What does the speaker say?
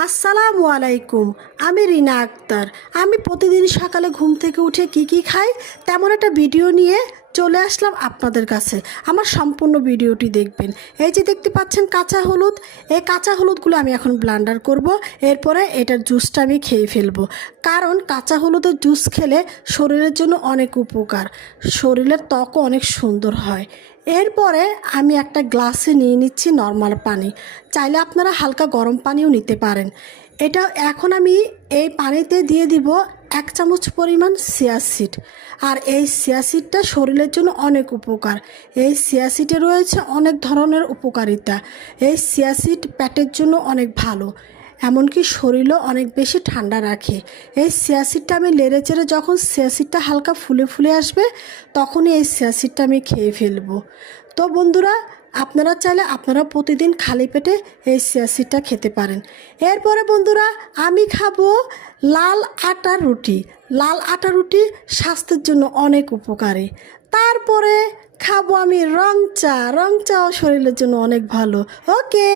আসসালামু আলাইকুম। আমি রিনা আক্তার। আমি প্রতিদিন সকালে ঘুম থেকে উঠে কি খাই তেমন একটা ভিডিও নিয়ে চলে আসলাম আপনাদের কাছে। আমার সম্পূর্ণ ভিডিওটি দেখবেন। এই যে দেখতে পাচ্ছেন কাঁচা হলুদ, এই কাঁচা হলুদগুলো আমি এখন ব্লেন্ডার করব। এরপরে এটার জুসটা আমি খেয়ে ফেলবো, কারণ কাঁচা হলুদের জুস খেলে শরীরের জন্য অনেক উপকার, শরীরের ত্বকও অনেক সুন্দর হয়। এরপরে আমি একটা গ্লাসে নিয়ে নিচ্ছি নর্মাল পানি, চাইলে আপনারা হালকা গরম পানিও নিতে পারেন। এটা এখন আমি এই পানিতে দিয়ে দিব 1 চামচ পরিমাণ চিয়া সিড। আর এই চিয়া সিডটা শরীরের জন্য অনেক উপকার। এই চিয়া সিডে রয়েছে অনেক ধরনের উপকারিতা। এই চিয়া সিড পেটের জন্য অনেক ভালো, এমনকি শরীরও অনেক বেশি ঠান্ডা রাখে। এই চিয়া সিডটা আমি নেড়ে চেড়ে যখন চিয়া সিডটা হালকা ফুলে ফুলে আসবে, তখনই এই চিয়া সিডটা আমি খেয়ে ফেলবো। তো বন্ধুরা, আপনারা চাইলে আপনারা প্রতিদিন খালি পেটে এই চিয়া সিডটা খেতে পারেন। এরপরে বন্ধুরা, আমি খাবো লাল আটার রুটি। লাল আটার রুটি স্বাস্থ্যের জন্য অনেক উপকারী। তারপরে খাবো আমি রং চা। রং চাও শরীরের জন্য অনেক ভালো। ওকে।